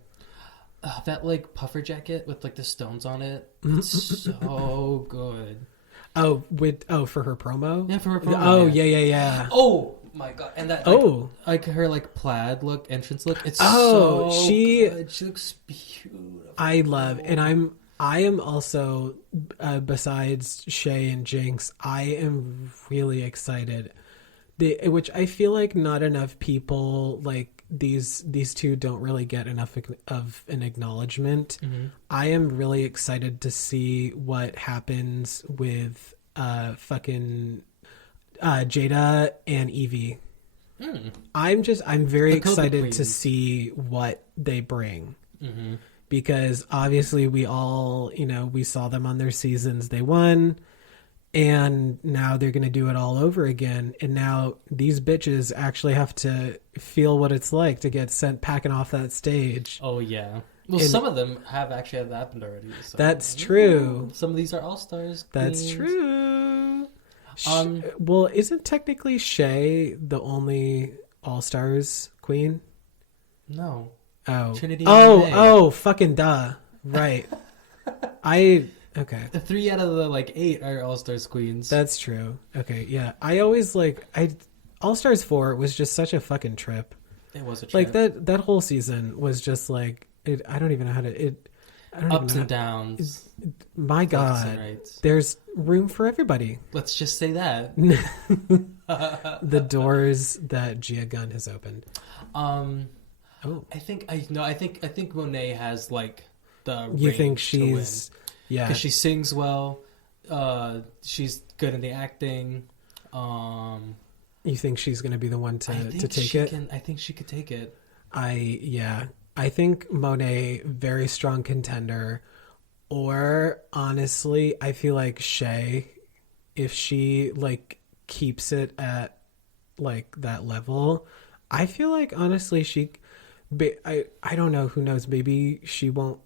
that like puffer jacket with like the stones on it, it's so good. Oh, for her promo? Yeah, for her promo. Oh, yeah. Oh my god! And that like her like plaid look, entrance look. It's so good. She looks beautiful. I love, and I am also besides Shay and Jinx, I am really excited. Which I feel like not enough people like these two don't really get enough of an acknowledgement. I am really excited to see what happens with fucking Jada and Evie. I'm very excited to see what they bring. Because obviously we all, we saw them on their seasons. They won. And now they're going to do it all over again. And now these bitches actually have to feel what it's like to get sent packing off that stage. Oh, yeah. Well, some of them have actually had that happened already. So. That's true. Some of these are all-stars. That's true. Well, isn't technically Shay the only all-stars queen? No. Oh. Trinity. Oh, fucking duh. Right. Okay. The 3 out of the 8 are All-Stars queens. That's true. Okay, yeah. I always All-Stars 4 was just such a fucking trip. It was a trip. Like that whole season was just like I don't even know how to ups and downs. My God. There's room for everybody. Let's just say that. The doors that Gia Gunn has opened. I think Monet has the You think she's to win. Yeah, because she sings well. She's good in the acting. You think she's going to be the one to take it? I think she could take it. I think Monet, very strong contender. Or honestly, I feel like Shay, if she keeps it at that level, I feel like honestly I don't know, who knows, maybe she won't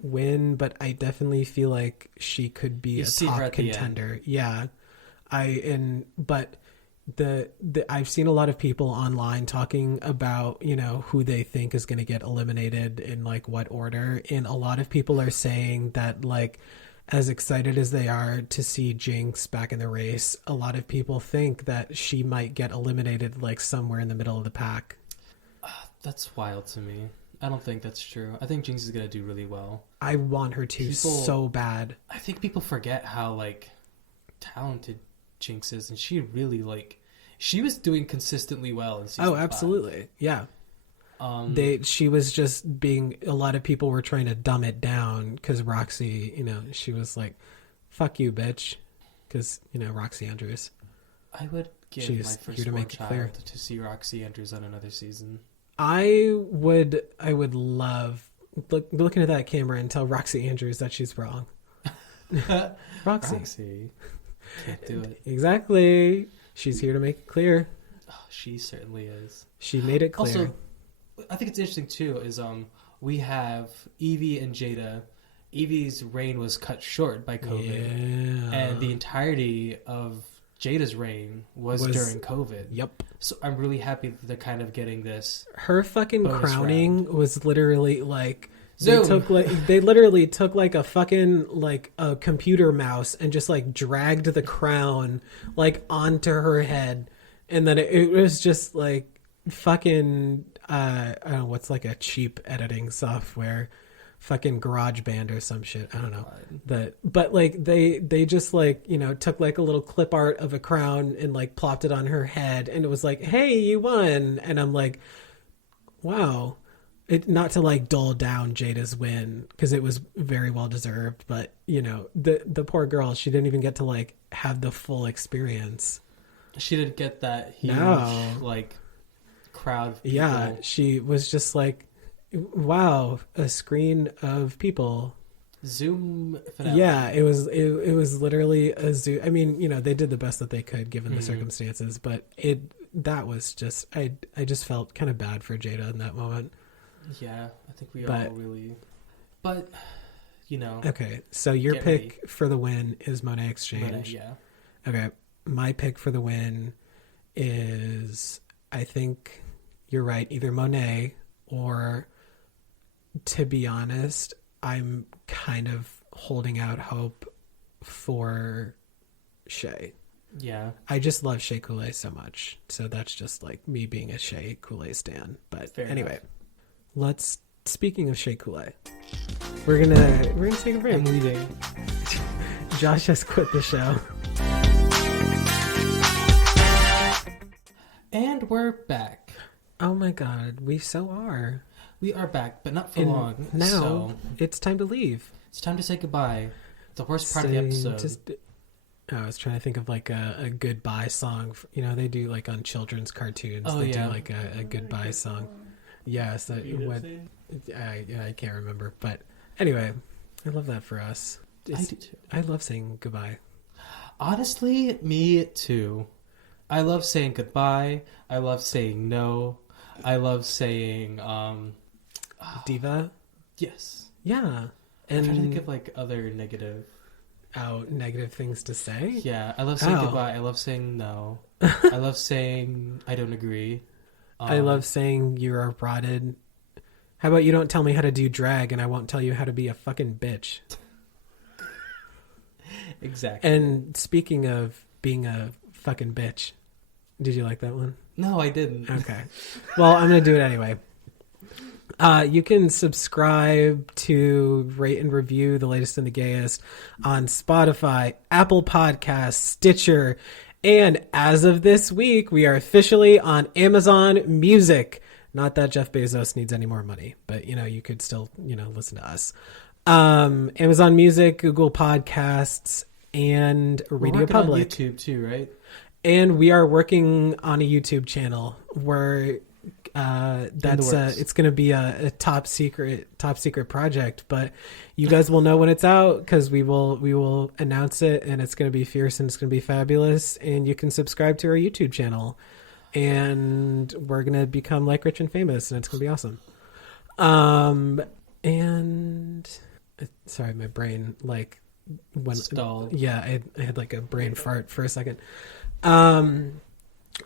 win, but I definitely feel like she could be a top contender. Yeah. But I've seen a lot of people online talking about, who they think is going to get eliminated in what order. And a lot of people are saying that as excited as they are to see Jinx back in the race, a lot of people think that she might get eliminated somewhere in the middle of the pack. That's wild to me. I don't think that's true. I think Jinx is going to do really well. I want her to so bad. I think people forget how talented Jinx is, and she really she was doing consistently well in season 5. Absolutely. Yeah. She was just being, a lot of people were trying to dumb it down because Roxy, she was like, fuck you, bitch. Because, Roxy Andrews. I would give my firstborn child to see Roxy Andrews on another season. I would love looking at that camera and tell Roxy Andrews that she's wrong. Roxy. Can't do it. Exactly. She's here to make it clear. Oh, she certainly is. She made it clear. Also, I think it's interesting too is we have Evie and Jada. Evie's reign was cut short by COVID, and the entirety of Jada's reign was during COVID. Yep. So I'm really happy that they're kind of getting this. Her fucking crowning was literally Zoom. They literally took a fucking a computer mouse and just dragged the crown onto her head, and then it was just fucking I don't know what's a cheap editing software, fucking GarageBand or some shit. I don't know but they just took a little clip art of a crown and plopped it on her head, and it was hey, you won. And I'm wow. Not to dull down Jada's win, because it was very well deserved, but the poor girl, she didn't even get to have the full experience. She didn't get that huge crowd of people. Yeah, she was just wow, a screen of people. Zoom finale. Yeah, it was literally a Zoom. I mean, they did the best that they could given the circumstances, but that was just I just felt kind of bad for Jada in that moment. Yeah, I think we all really. But Okay, so your pick for the win is Monet Exchange. Monet, yeah. Okay, my pick for the win is, I think you're right, either Monet or, to be honest, I'm kind of holding out hope for Shay. Yeah. I just love Shea Coulee so much. So that's just like me being a Shea Coulee stan. But Fair anyway, enough. Speaking of Shea Coulee, we're gonna take a break. I'm leaving. Josh has quit the show. And we're back. Oh my god, we so are. We are back, but not for long. Now So it's time to leave. it's time to say goodbye. The worst part of the episode. I was trying to think of like a goodbye song. They do like on children's cartoons. Oh, they yeah. do like a goodbye song. Yes, I can't remember. But anyway, I love that for us. I do too. I love saying goodbye. Honestly, me too. I love saying goodbye. I love saying no. I love saying Diva? yes. Yeah. I'm trying to And think of like other negative. negative things to say? Yeah, I love saying Oh. goodbye. I love saying no. I love saying I don't agree. I love saying you are rotted. How about you don't tell me how to do drag and I won't tell you how to be a fucking bitch? Exactly. And speaking of being a fucking bitch, did you like that one? No, I didn't. Okay. Well, I'm going to do it anyway. You can subscribe to rate and review The Latest and the Gayest on Spotify, Apple Podcasts, Stitcher, and as of this week, we are officially on Amazon Music. Not that Jeff Bezos needs any more money, but you could still listen to us. Amazon Music, Google Podcasts, and Radio working Public. on YouTube too, right? And we are working on a YouTube channel where it's going to be a top secret project, but you guys will know when it's out because we will announce it, and it's going to be fierce and it's going to be fabulous. And you can subscribe to our YouTube channel, and we're going to become like rich and famous, and it's going to be awesome. And sorry, my brain Stalled. Yeah, I had like a brain fart for a second.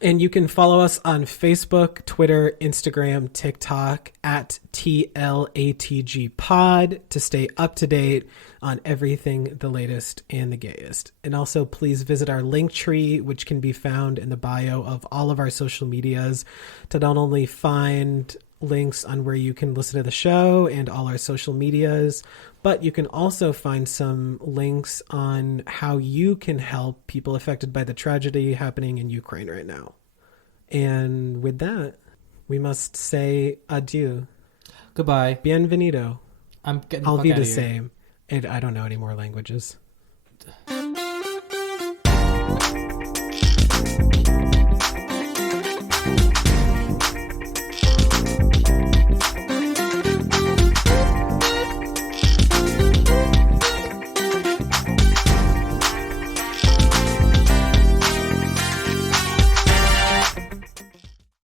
And you can follow us on Facebook, Twitter, Instagram, TikTok at TLATG Pod to stay up to date on everything the latest and the gayest. And also please visit our link tree, which can be found in the bio of all of our social medias, to not only find links on where you can listen to the show and all our social medias, but you can also find some links on how you can help people affected by the tragedy happening in Ukraine right now. And with that, we must say adieu. Goodbye. Bienvenido. I'm getting I'll the be fuck the outta here. same. And I don't know any more languages.